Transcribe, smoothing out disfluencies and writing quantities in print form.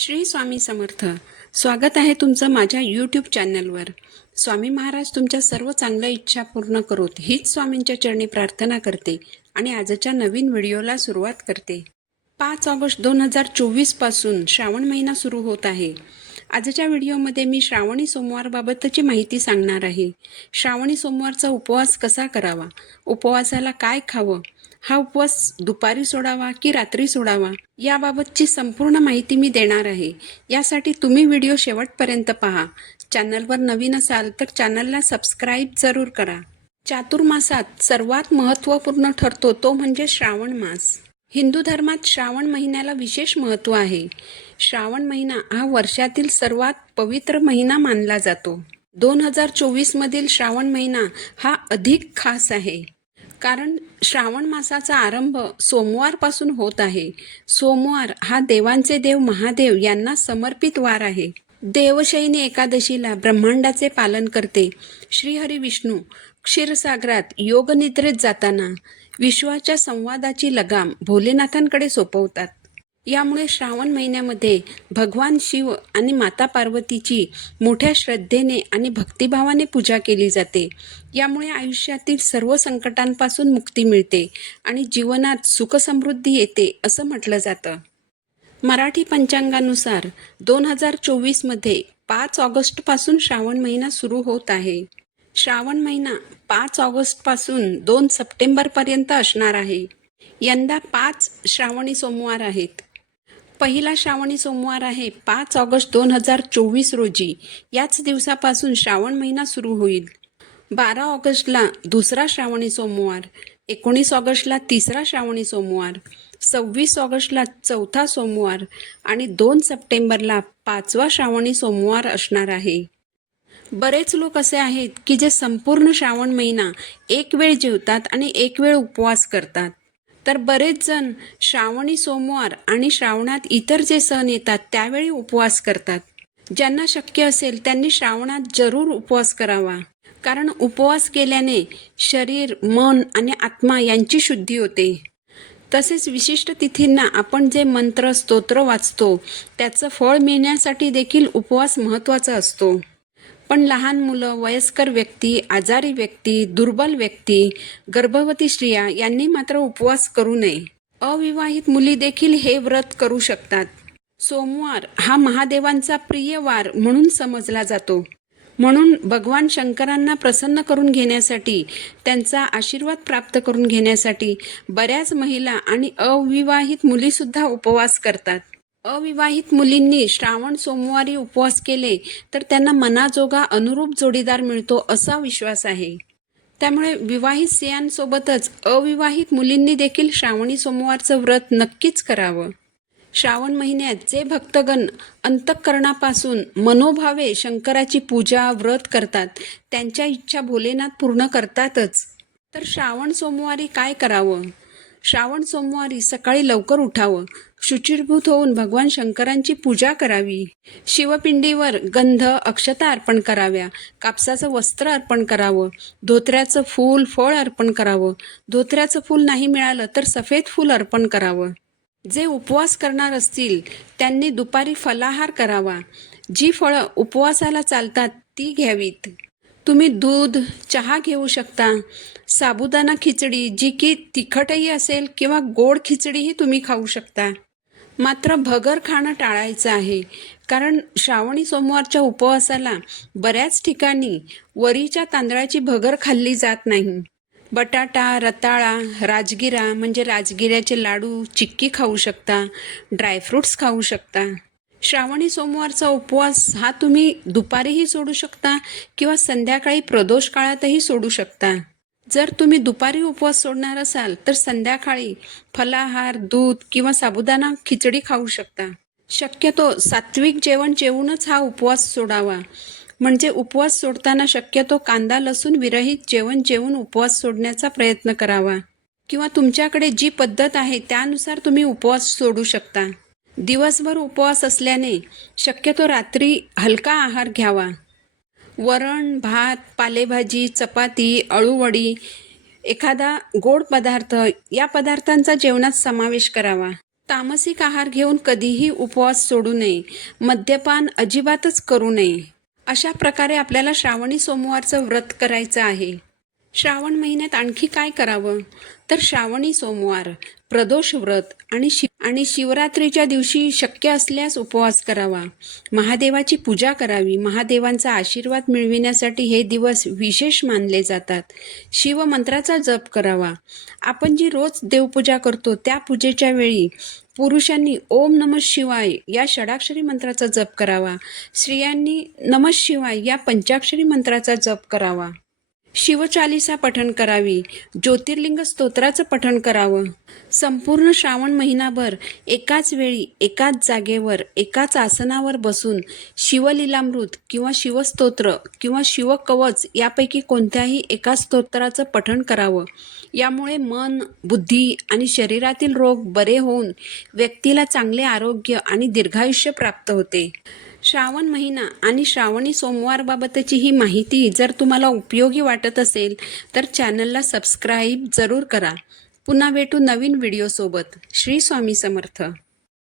श्री स्वामी समर्थ. स्वागत आहे तुमचं माझ्या यूट्यूब चॅनलवर. स्वामी महाराज तुमच्या सर्व चांगल्या इच्छा पूर्ण करोत हीच स्वामींच्या चरणी प्रार्थना करते आणि आजच्या नवीन व्हिडिओला सुरुवात करते. 5 ऑगस्ट 2024 पासून श्रावण महिना सुरू होत आहे. आजच्या व्हिडिओमध्ये मी श्रावणी सोमवारबाबतची माहिती सांगणार आहे. श्रावणी सोमवारचा उपवास कसा करावा, उपवासाला काय खावं, हा उपवास दुपारी सोडावा की रात्री सोडावा, याबाबतची संपूर्ण माहिती मी देणार आहे. यासाठी तुम्ही व्हिडिओ शेवटपर्यंत पहा. चॅनलवर नवीन असाल तर चॅनलला सबस्क्राईब जरूर करा. चातुर्मासात सर्वात महत्त्वपूर्ण ठरतो तो म्हणजे श्रावण मास. हिंदू धर्मात श्रावण महिन्याला विशेष महत्त्व आहे. श्रावण महिना हा वर्षातील सर्वात पवित्र महिना मानला जातो. 2024 मधील श्रावण महिना हा अधिक खास आहे, कारण श्रावण मासाचा आरंभ सोमवारपासून होत आहे. सोमवार हा देवांचे देव महादेव यांना समर्पित वार आहे. देवशयनी एकादशीला ब्रह्मांडाचे पालन करते श्रीहरी विष्णू क्षीरसागरात योगनिद्रेत जाताना विश्वाच्या संवादाची लगाम भोलेनाथांकडे सोपवतात. यामुळे श्रावण महिन्यामध्ये भगवान शिव आणि माता पार्वतीची मोठ्या श्रद्धेने आणि भक्तिभावाने पूजा केली जाते. यामुळे आयुष्यातील सर्व संकटांपासून मुक्ती मिळते आणि जीवनात सुखसमृद्धी येते असं म्हटलं जातं. मराठी पंचांगानुसार 2024 मध्ये 5 ऑगस्टपासून श्रावण महिना सुरू होत आहे. श्रावण महिना 5 ऑगस्टपासून 2 सप्टेंबरपर्यंत असणार आहे. यंदा 5 श्रावणी सोमवार आहेत. पहिला श्रावणी सोमवार आहे 5 ऑगस्ट 2024 रोजी. याच दिवसापासून श्रावण महिना सुरू होईल. 12 ऑगस्टला दुसरा श्रावणी सोमवार, 19 ऑगस्टला तिसरा श्रावणी सोमवार, 26 ऑगस्टला चौथा सोमवार आणि 2 सप्टेंबरला 5वा श्रावणी सोमवार असणार आहे. बरेच लोक असे आहेत की जे संपूर्ण श्रावण महिना एक वेळ जेवतात आणि एक वेळ उपवास करतात. तर बरेच जण श्रावणी सोमवार आणि श्रावणात इतर जे सण येतात त्यावेळी उपवास करतात. ज्यांना शक्य असेल त्यांनी श्रावणात जरूर उपवास करावा, कारण उपवास केल्याने शरीर, मन आणि आत्मा यांची शुद्धी होते. तसेच विशिष्ट तिथींना आपण जे मंत्र स्तोत्र वाचतो त्याचं फळ मिळण्यासाठी देखील उपवास महत्त्वाचा असतो. पण लहान मुलं, वयस्कर व्यक्ती, आजारी व्यक्ती, दुर्बल व्यक्ती, गर्भवती स्त्रिया यांनी मात्र उपवास करू नये. अविवाहित मुली देखील हे व्रत करू शकतात. सोमवार हा महादेवांचा प्रिय वार म्हणून समजला जातो. म्हणून भगवान शंकरांना प्रसन्न करून घेण्यासाठी, त्यांचा आशीर्वाद प्राप्त करून घेण्यासाठी बऱ्याच महिला आणि अविवाहित मुलीसुद्धा उपवास करतात. अविवाहित मुलींनी श्रावण सोमवारी उपवास केले तर त्यांना मनाजोगा अनुरूप जोडीदार मिळतो असा विश्वास आहे. त्यामुळे विवाहित स्त्रियांसोबतच अविवाहित मुलींनी देखील श्रावणी सोमवारचं व्रत नक्कीच करावं. श्रावण महिन्यात जे भक्तगण अंतःकरणापासून मनोभावे शंकराची पूजा, व्रत करतात त्यांच्या इच्छा भोलेनाथ पूर्ण करतातच. तर श्रावण सोमवारी काय करावं? श्रावण सोमवारी सकाळी लवकर उठावं, शुचिर्भूत होऊन भगवान शंकरांची पूजा करावी. शिवपिंडीवर गंध, अक्षता अर्पण कराव्या, कापसाचं वस्त्र अर्पण करावं, धोत्र्याचं फूल, फळ अर्पण करावं. धोत्र्याचं फूल नाही मिळालं तर सफेद फूल अर्पण करावं. जे उपवास करणार असतील त्यांनी दुपारी फलाहार करावा. जी फळं उपवासाला चालतात ती घ्यावीत. तुम्ही दूध, चहा घेऊ शकता. साबुदाणा खिचडी, जी की तिखटही असेल, किंवा गोड खिचडीही तुम्ही खाऊ शकता. मात्र भगर खाणं टाळायचं आहे, कारण श्रावणी सोमवारच्या उपवासाला बऱ्याच ठिकाणी वरीच्या तांदळाची भगर खाल्ली जात नाही. बटाटा, रताळा, राजगिरा म्हणजे राजगिऱ्याचे लाडू, चिक्की खाऊ शकता. ड्रायफ्रूट्स खाऊ शकता. श्रावणी सोमवारचा उपवास हा तुम्ही दुपारीही सोडू शकता किंवा संध्याकाळी प्रदोष काळातही सोडू शकता. जर तुम्ही दुपारी उपवास सोडणार असाल तर संध्याकाळी फलाहार, दूध किंवा साबुदाणा खिचडी खाऊ शकता. शक्यतो सात्विक जेवण जेवूनच हा उपवास सोडावा. म्हणजे उपवास सोडताना शक्यतो कांदा, लसूण विरहित जेवण जेवून उपवास सोडण्याचा प्रयत्न करावा. किंवा तुमच्याकडे जी पद्धत आहे त्यानुसार तुम्ही उपवास सोडू शकता. दिवसभर उपवास असल्याने शक्यतो रात्री हलका आहार घ्यावा. वरण, भात, पालेभाजी, चपाती, अळूवडी, एखादा गोड पदार्थ या पदार्थांचा जेवणात समावेश करावा. तामसिक आहार घेऊन कधीही उपवास सोडू नये. मद्यपान अजिबातच करू नये. अशा प्रकारे आपल्याला श्रावणी सोमवारचं व्रत करायचं आहे. श्रावण महिन्यात आणखी काय करावं? तर श्रावणी सोमवार, प्रदोष व्रत आणि शिवरात्रीच्या दिवशी शक्य असल्यास उपवास करावा. महादेवाची पूजा करावी. महादेवांचा आशीर्वाद मिळविण्यासाठी हे दिवस विशेष मानले जातात. शिवमंत्राचा जप करावा. आपण जी रोज देवपूजा करतो त्या पूजेच्या वेळी पुरुषांनी ओम नमः शिवाय या षडाक्षरी मंत्राचा जप करावा. स्त्रियांनी नमः शिवाय या पंचाक्षरी मंत्राचा जप करावा. शिवचालिसा पठण करावी. ज्योतिर्लिंग स्तोत्राचं पठण करावं. संपूर्ण श्रावण महिनाभर एकाच वेळी एकाच जागेवर एकाच आसनावर बसून शिवलीलामृत किंवा शिवस्तोत्र किंवा शिवकवच यापैकी कोणत्याही एका स्तोत्राचं पठण करावं. यामुळे मन, बुद्धी आणि शरीरातील रोग बरे होऊन व्यक्तीला चांगले आरोग्य आणि दीर्घायुष्य प्राप्त होते. श्रावण महिना आणि श्रावणी सोमवारबाबतची ही माहिती जर तुम्हाला उपयोगी वाटत असेल तर चॅनलला सबस्क्राईब जरूर करा. पुन्हा भेटू नवीन व्हिडिओसोबत. श्री स्वामी समर्थ.